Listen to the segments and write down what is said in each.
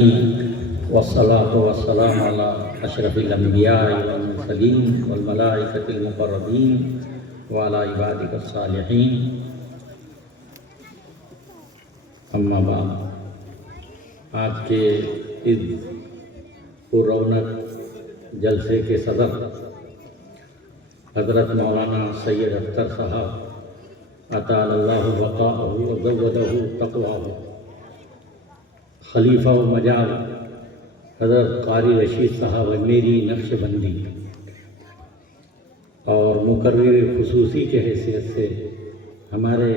والصلاة والسلام على أشرف الأنبياء والمرسلين والملائكة المقربين وعلى عبادك الصالحين اما بعد. آج کے اس پررونق جلسے کے صدر حضرت مولانا سید اختر صاحب اطال اللہ بقاءہ وزودہ تقواہ، خلیفہ و مجال حضرت قاری رشید صاحب میری نقش بندی اور مقرر خصوصی کے حیثیت سے ہمارے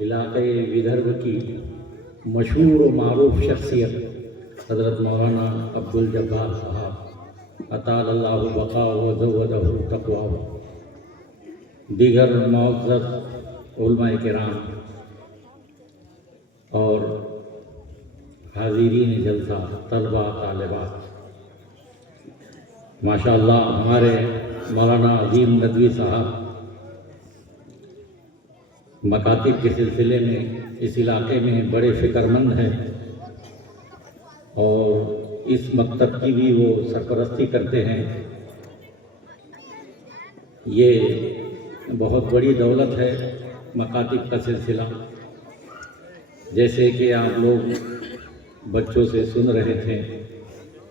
علاقے ودربھ کی مشہور و معروف شخصیت حضرت مولانا عبدالجبار صاحب اطال اللہ بقاءہ وزودہ تقواہ، دیگر معزز علماء کرام اور حاضرین جلسہ، طلبہ طالبات، ماشاءاللہ ہمارے مولانا عظیم ندوی صاحب مکاتب کے سلسلے میں اس علاقے میں بڑے فکر مند ہیں اور اس مکتب کی بھی وہ سرپرستی کرتے ہیں. یہ بہت بڑی دولت ہے مکاتب کا سلسلہ. جیسے کہ آپ لوگ بچوں سے سن رہے تھے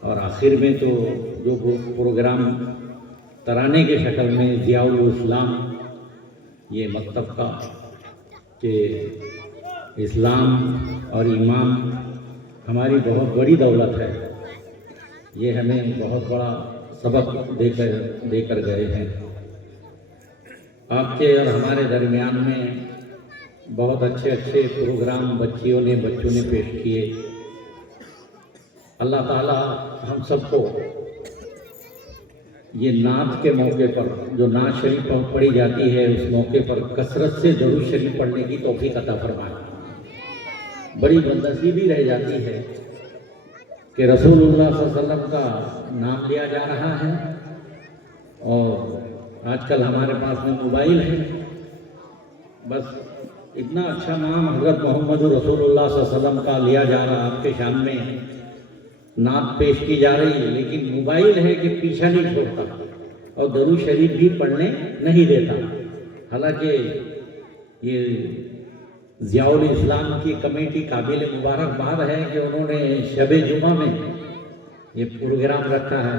اور آخر میں تو جو پروگرام ترانے کے شکل میں ضیاء الاسلام یہ مکتب کا کہ اسلام اور ایمان ہماری بہت بڑی دولت ہے، یہ ہمیں بہت بڑا سبق دے کر گئے ہیں. آپ کے اور ہمارے درمیان میں بہت اچھے پروگرام بچوں نے پیش کیے. اللہ تعالیٰ ہم سب کو یہ نعت کے موقع پر جو نعت شریف پڑھی جاتی ہے اس موقع پر کثرت سے درود شریف پڑھنے کی توفیق عطا فرمائے. بڑی بدنصیبی رہ جاتی ہے کہ رسول اللہ صلی اللہ علیہ وسلم کا نام لیا جا رہا ہے اور آج کل ہمارے پاس میں موبائل ہے، بس اتنا اچھا نام حضرت محمد رسول اللہ صلی اللہ علیہ وسلم کا لیا جا رہا، آپ کے شان میں نعت پیش کی جا رہی ہے، لیکن موبائل ہے کہ پیچھا نہیں چھوڑتا اور درود شریف بھی پڑھنے نہیں دیتا. حالانکہ یہ ضیاء الاسلام کی کمیٹی قابل مبارکباد ہے کہ انہوں نے شب جمعہ میں یہ پروگرام رکھا ہے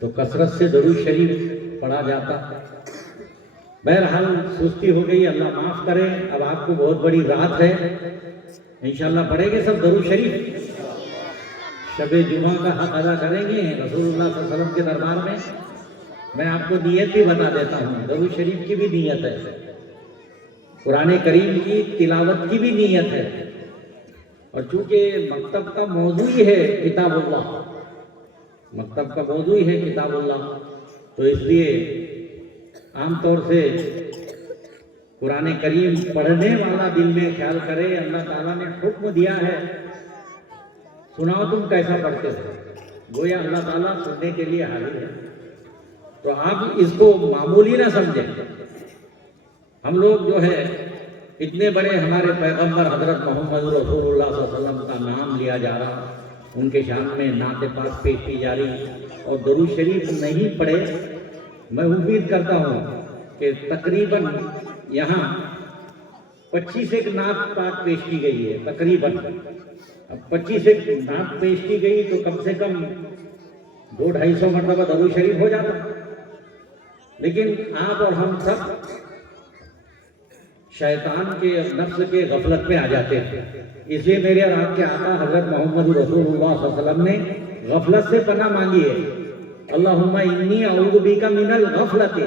تو کثرت سے درود شریف پڑھا جاتا. بہرحال سستی ہو گئی، اللہ معاف کرے. اب آپ کو بہت بڑی رات ہے، انشاءاللہ پڑھیں گے سب درود شریف، شب جمعہ کا حق ادا کریں گے رسول اللہ صلی اللہ علیہ وسلم کے دربار میں. میں آپ کو نیت بھی بتا دیتا ہوں، درود شریف کی بھی نیت ہے، قرآن کریم کی تلاوت کی بھی نیت ہے. اور چونکہ مکتب کا موضوع ہی ہے کتاب اللہ، مکتب کا موضوع ہی ہے کتاب اللہ، تو اس لیے عام طور سے قرآن کریم پڑھنے والا دل میں خیال کرے اللہ تعالیٰ نے حکم دیا ہے سناؤ تم کیسا پڑھتے ہو، گویا اللہ تعالیٰ سننے کے لیے حاضر ہے. تو آپ اس کو معمولی نہ سمجھیں. ہم لوگ جو ہے اتنے بڑے ہمارے پیغمبر حضرت محمد رسول اللہ صلی اللہ علیہ وسلم کا نام لیا جا رہا، ان کے شان میں نعت پاک پیش کی جا رہی اور درود شریف نہیں پڑھے. میں امید کرتا ہوں کہ تقریباً یہاں 25 ایک نعت پاک پیش کی گئی ہے تقریباً. اب 25 ایک نعت پیش کی گئی تو کم سے کم 200-250 مرتبہ درود شریف ہو جاتا. لیکن آپ اور ہم سب شیطان کے نفس کے غفلت میں آ جاتے ہیں. اس لیے میرے اور آپ کے آقا حضرت محمد رسول اللہ صلی اللہ علیہ وسلم نے غفلت سے پناہ مانگی ہے. اللہم انی اعوذ بک من الغفلت،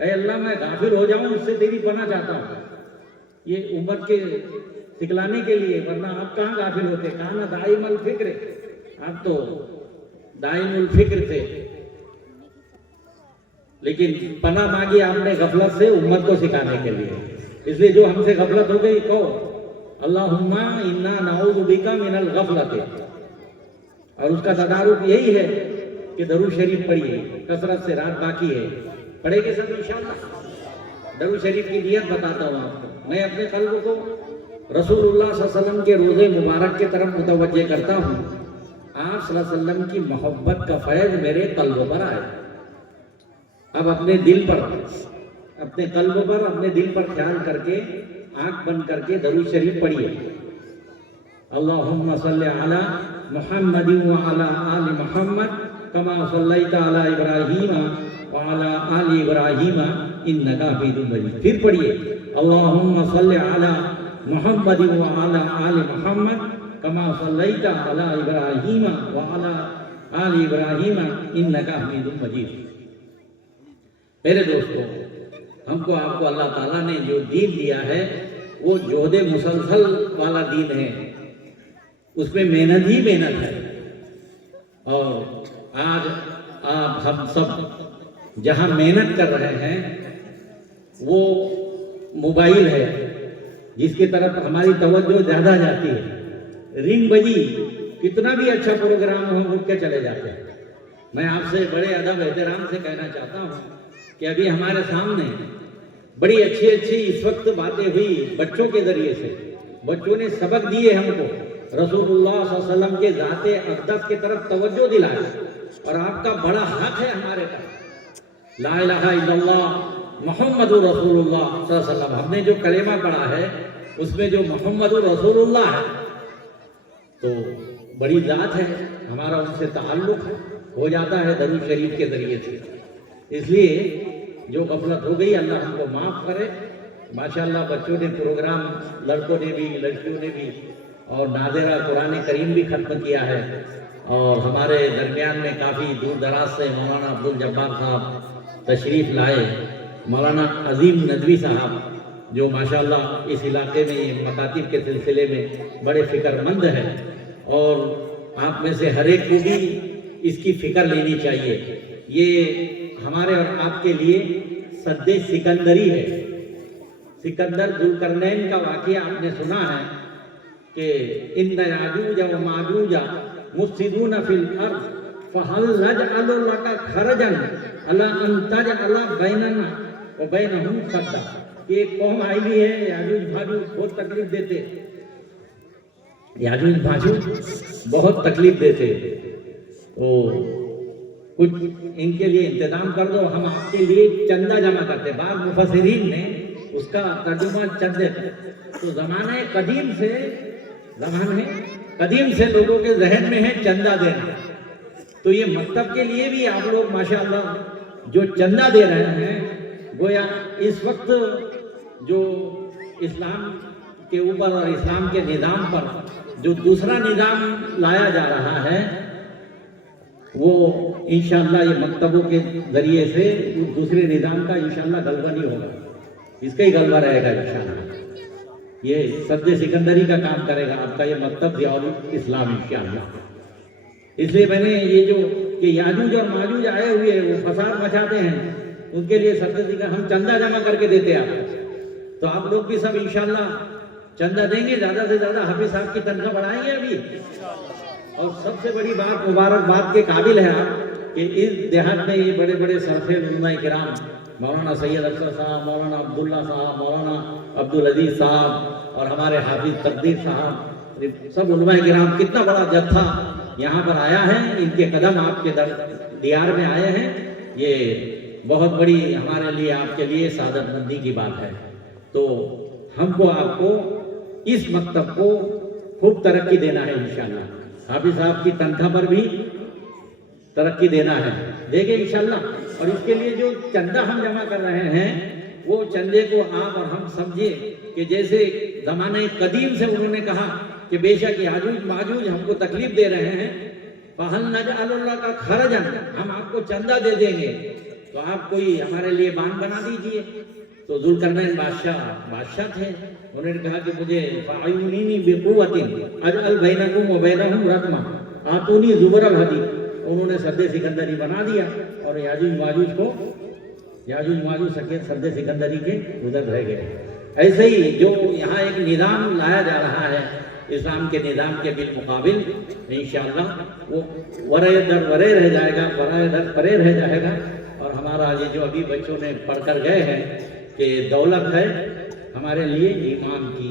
اے اللہ میں غافل ہو جاؤں اس سے تیری پناہ چاہتا ہوں. یہ امت کے سکھلانے کے لیے، ورنہ آپ کہاں غافل ہوتے، کہاں نہ دائم الفکر، آپ تو دائم الفکر تھے. لیکن پناہ مانگی آپ نے غفلت سے امت کو سکھانے کے لیے. اس لیے جو ہم سے غفلت ہو گئی کہو اللہم انا نعوذ بک من الغفلت، اور اس کا تدارک یہی ہے کہ درود شریف پڑھیے کثرت سے. رات باقی ہے، پڑھیں گے سب انشاءاللہ. درود شریف کی نیت بتاتا ہوں آپ کو. میں اپنے قلب کو رسول اللہ صلی اللہ علیہ وسلم کے روزے مبارک کی طرف متوجہ کرتا ہوں. آپ صلی اللہ علیہ وسلم کی محبت کا فیض میرے قلب پر آئے. اب اپنے دل پر، اپنے قلب پر، اپنے دل پر خیال کر کے آنکھ بند کر کے درود شریف پڑھیے. اللہم صلی علی محمد وعلی آل محمد کما صلیت علی ابراہیم وعلی آل ابراہیم انک حمید مجید. پھر پڑھیے اللہم صلی علی محمد وعلی آل محمد کما صلیت علی ابراہیم وعلی آل ابراہیم انک حمید مجید. میرے دوستو، ہم کو آپ کو اللہ تعالیٰ نے جو دین دیا ہے وہ جہد مسلسل والا دین ہے. اس میں محنت ہی محنت ہے. اور آج آپ ہم سب جہاں محنت کر رہے ہیں وہ موبائل ہے جس کی طرف ہماری توجہ زیادہ جاتی ہے. رنگ بجی، کتنا بھی اچھا پروگرام ہو ہم اٹھ کے چلے جاتے ہیں. میں آپ سے بڑے ادب احترام سے کہنا چاہتا ہوں کہ ابھی ہمارے سامنے بڑی اچھی اس وقت باتیں ہوئی بچوں کے ذریعے سے. بچوں نے سبق دیے ہم کو، رسول اللہ صلی اللہ علیہ وسلم کے ذات اقدس کی طرف توجہ دلایا. اور آپ کا بڑا حق ہے ہمارے پر. لا الہ الا اللہ محمد رسول اللہ صلی اللہ علیہ وسلم، ہم نے جو کلمہ پڑھا ہے اس میں جو محمد رسول اللہ ہے تو بڑی ذات ہے، ہمارا ان سے تعلق ہو جاتا ہے درود شریف کے ذریعے سے. اس لیے جو غفلت ہو گئی اللہ ہم کو معاف کرے. ماشاءاللہ بچوں نے پروگرام، لڑکوں نے بھی لڑکیوں نے بھی، اور ناظرہ قرآن کریم بھی ختم کیا ہے. اور ہمارے درمیان میں کافی دور دراز سے مولانا عبدالجبار صاحب تشریف لائے. مولانا عظیم ندوی صاحب جو ماشاءاللہ اس علاقے میں مکاتب کے سلسلے میں بڑے فکر مند ہیں، اور آپ میں سے ہر ایک کو بھی اس کی فکر لینی چاہیے. یہ ہمارے اور آپ کے لیے سد سکندری ہے. سکندر ذوالقرنین کا واقعہ آپ نے سنا ہے کہ ان یاجوج و ماجوج مفسدون فی الارض فہل نجعل لک خرجا الی ان تجعل بیننا و بینہم سدا. کہ ایک قوم آئی ہوئی ہے یاجوج ماجوج، بہت تکلیف دیتے. یاجوج ماجوج بہت تکلیف دیتے. کچھ ان کے لیے انتظام کر دو، ہم آپ کے لیے چندہ جمع کرتے. بعض مفسرین نے اس کا ترجمہ چندے تھا. تو زمانے قدیم سے لوگوں کے ذہن میں ہے چندہ دینا. تو یہ مکتب کے لیے بھی آپ لوگ ماشاءاللہ جو چندہ دے رہے ہیں، گویا اس وقت جو اسلام کے اوپر اور اسلام کے نظام پر جو دوسرا نظام لایا جا رہا ہے وہ انشاءاللہ یہ مکتبوں کے ذریعے سے دوسرے نظام کا انشاءاللہ غلبہ نہیں ہوگا، اس کا ہی غلبہ رہے گا انشاءاللہ. یہ سد سکندری کا کام کرے گا آپ کا یہ مکتب ضیاء الاسلام انشاءاللہ. اس لیے میں نے یہ جو کہ یاجوج اور ماجوج آئے ہوئے وہ فساد مچاتے ہیں، ان کے لیے سد سکندری ہم چندہ جمع کر کے دیتے ہیں آپ. تو آپ لوگ بھی سب انشاءاللہ چندہ دیں گے، زیادہ سے زیادہ حافظ صاحب کی تنخواہ بڑھائیں گے ابھی. اور سب سے بڑی بات، مبارکباد کے قابل ہے آپ کہ اس دیہات میں یہ بڑے بڑے سرخیز علماء کرام، مولانا سید افسر صاحب، مولانا عبداللہ صاحب، مولانا عبدالعزیز صاحب اور ہمارے حافظ تقدیر صاحب، سب علماء کرام کتنا بڑا جتھا یہاں پر آیا ہے. ان کے قدم آپ کے دیار میں آئے ہیں. یہ بہت بڑی ہمارے لیے، آپ کے لیے سعادت مندی کی بات ہے. تو ہم کو آپ کو اس مکتب کو خوب ترقی دینا ہے انشاءاللہ. حافظ صاحب کی تنخواہ پر بھی ترقی دینا ہے، دیکھیں انشاءاللہ. اور اس کے لیے جو چندہ ہم جمع کر رہے ہیں وہ چندے کو آپ اور ہم سمجھے کہ جیسے زمانہ قدیم سے انہوں نے کہا کہ بے شک یاجوج ماجوج ہم کو تکلیف دے رہے ہیں، فَهَلْ نَجْعَلُ لَكَ خَرَجًا، ہم آپ کو چندہ دے دیں گے تو آپ کوئی ہمارے لیے باند بنا دیجئے. تو ذوالقرنین بادشاہ تھے. انہوں نے کہا کہ مجھے فَعَيُّنِينِي بِقُوَّةٍ أَجْعَلْ بَيْنَكُمْ وَبَيْنَهُمْ رَقْمًا آتُونِي زُبَرَ الْحَدِيدِ. انہوں نے سد سکندری بنا دیا اور یاجوج ماجوج سد سکندری کے ادھر رہ گئے. ایسے ہی جو یہاں ایک نظام لایا جا رہا ہے اسلام کے نظام کے بالمقابل، انشاءاللہ وہ ورے در ورے رہ جائے گا، پرائے در پرے رہ جائے گا. اور ہمارا یہ جو ابھی بچوں نے پڑھ کر گئے ہیں کہ دولت ہے ہمارے لیے ایمان کی